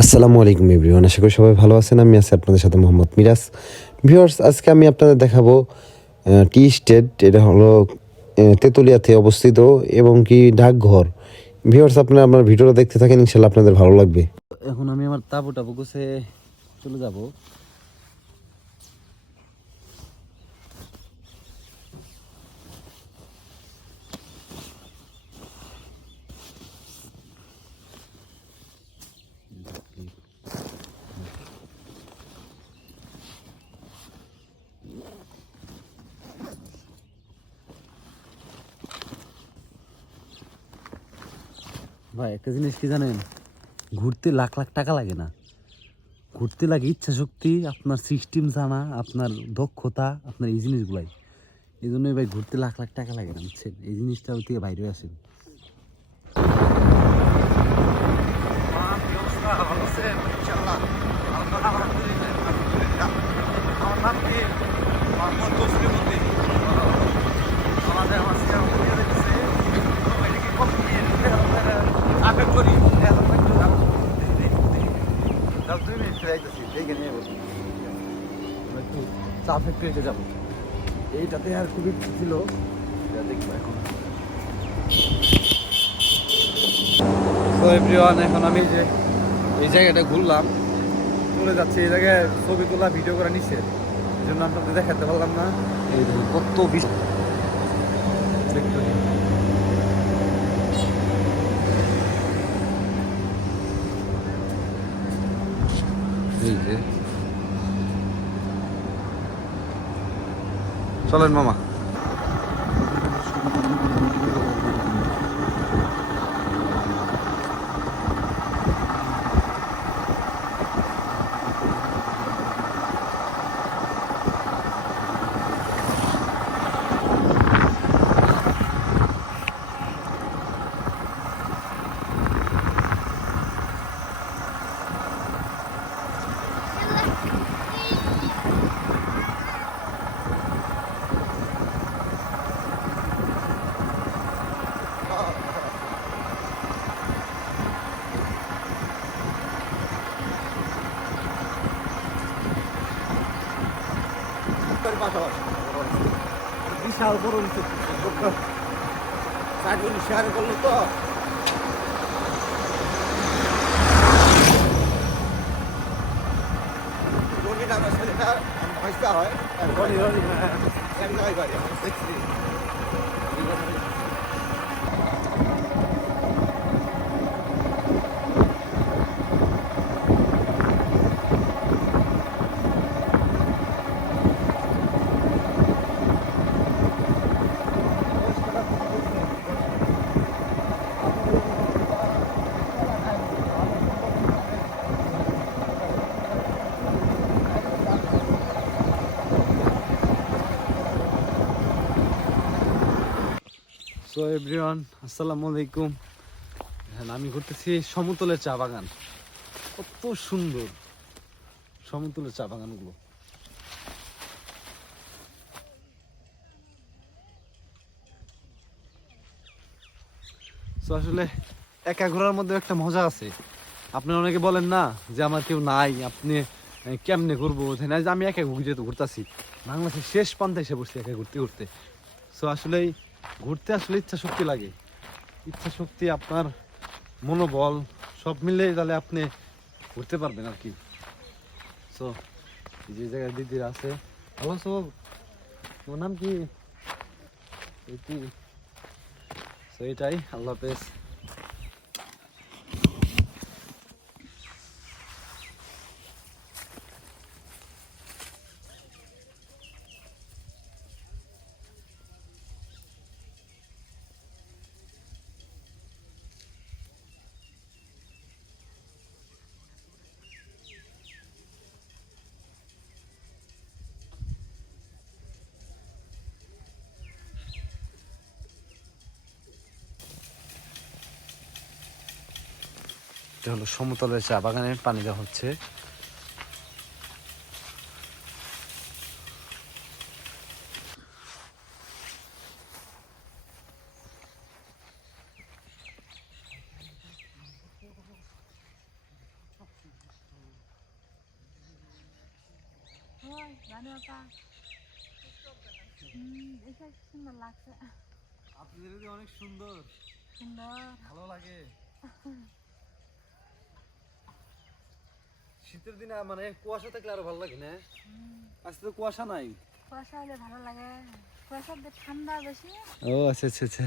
আসসালামু আলাইকুম এভরিওয়ান, আশা করি সবাই ভালো আছেন। আমি আছি আপনাদের সাথে মোহাম্মদ মিরাজ। ভিউয়ার্স, আজকে আমি আপনাদের দেখাবো টি স্টেট। এটা হলো তেঁতুলিয়াতে অবস্থিত এবং কি ডাকঘর। ভিউয়ার্স, আপনারা আমার ভিডিওটা দেখতে থাকেন, ইনশাল্লাহ আপনাদের ভালো লাগবে। এখন আমি আমার তাবু টাবু গুছে চলে যাব। ভাই, একটা জিনিস কি জানেন, ঘুরতে লাখ লাখ টাকা লাগে না, ঘুরতে লাগে ইচ্ছা শক্তি, আপনার সিস্টেম জানা, আপনার দক্ষতা, আপনার এই জিনিসগুলাই। এই জন্যই ভাই ঘুরতে লাখ লাখ টাকা লাগে না, বুঝছেন? এই জিনিসটা ওই থেকে বাইরে আসেন। চা ফ্যাক্টরিতে যাবো, এইটাতে আর খুবই ছিল, দেখবো এখন। তো এভরিওয়ান, এখন আমি যে এই জায়গাটা ঘুরলাম, চলে যাচ্ছি। এই জায়গায় ছবি তোলা, ভিডিও করা নিষেধ, এই জন্য আপনাদের দেখাতে পারলাম না। এই দেখুন কত বেশি এই যে, চলেন মামা। বিশাল বড় চারজন শেয়ার করলো তো। আমার ছেলেটা ভয়সা হয়, দেখছি। সো এভরিওয়ান, আসসালামু আলাইকুম। আমি ঘুরতেছি সমতলের চা বাগান। কত সুন্দর সমতলের চা বাগানগুলো। তো আসলে একা ঘোরার মধ্যে একটা মজা আছে। আপনারা অনেকে বলেন না যে আমার কেউ নাই, আপনি কেমনে ঘুরবো, তাই না? যে আমি একা ঘুরতেছি, বাংলাদেশের শেষ প্রান্তে এসে বসছি একা ঘুরতে ঘুরতে। সো আসলেই ঘুরতে আসলে ইচ্ছা শক্তি লাগে, ইচ্ছা শক্তি, আপনার মনোবল সব মিলে তাহলে আপনি ঘুরতে পারবেন আর কি। সো যে জায়গায় দিদিরা আছে, ভালো আছো? তোমার নাম কি? সো এটাই, আল্লাহ হাফেজ। এটা হলো সমতলের চা বাগানের পানি দেওয়া হচ্ছে। ওই জানোটা এটা সুন্দর লাগছে আপনাদের যদি অনেক সুন্দর সুন্দর ভালো লাগে। শীতের দিনে মানে কুয়াশা থাকলে আরো ভালো লাগে না? আজকে তো কুয়াশা নাই। কুয়াশা হলে ভালো লাগে কুয়াশা দিয়ে ঠান্ডা বেশি ও আচ্ছা আচ্ছা আচ্ছা।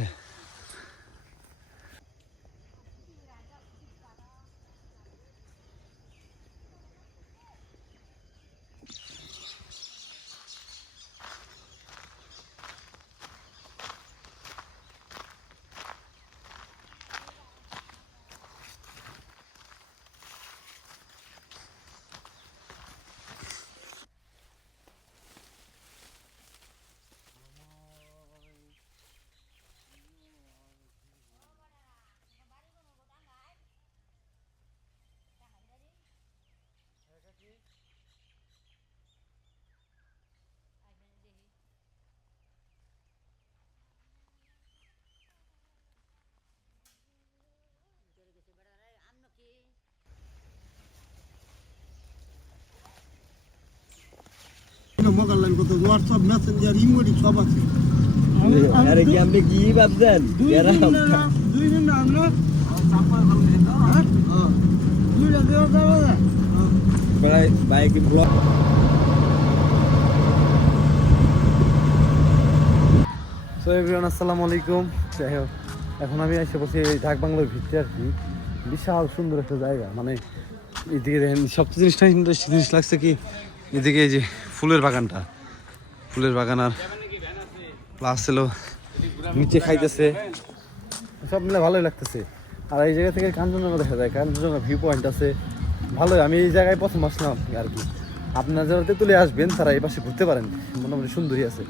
মোবাইল লাইন কত হোয়াটসঅ্যাপ মেসেঞ্জার ইমোজি সব আছে আরে কি আপনি কি ভাবছেন দুই দিন না আমরা দুইটা দেওয়া যাবে না প্রায় বাইক ব্লক তো এভরিওয়ান আসসালামু আলাইকুম। যাই হোক এখন আমি এসে বসে ঢাক বাংলোর ভিতরে আর কি। বিশাল সুন্দর একটা জায়গা, মানে এদিকে দেখেন সবচেয়ে জিনিসটা ইন্টারেস্টিং জিনিস লাগছে কি, এদিকে এই যে ফুলের বাগানটা, ফুলের বাগান আর প্লাস ছিল নিচে খাইতেছে, সব মিলে ভালোই লাগতেছে। আর এই জায়গা থেকে কাঞ্চনজঙ্ঘা দেখা যায়, কাঞ্চনজঙ্ঘা ভিউ পয়েন্ট আছে ভালোই। আমি এই জায়গায় প্রথম আসলাম আর কি। আপনারা যারা তেঁতুলে আসবেন তারা এই পাশে ঘুরতে পারেন, মোটামুটি সুন্দরই আছে।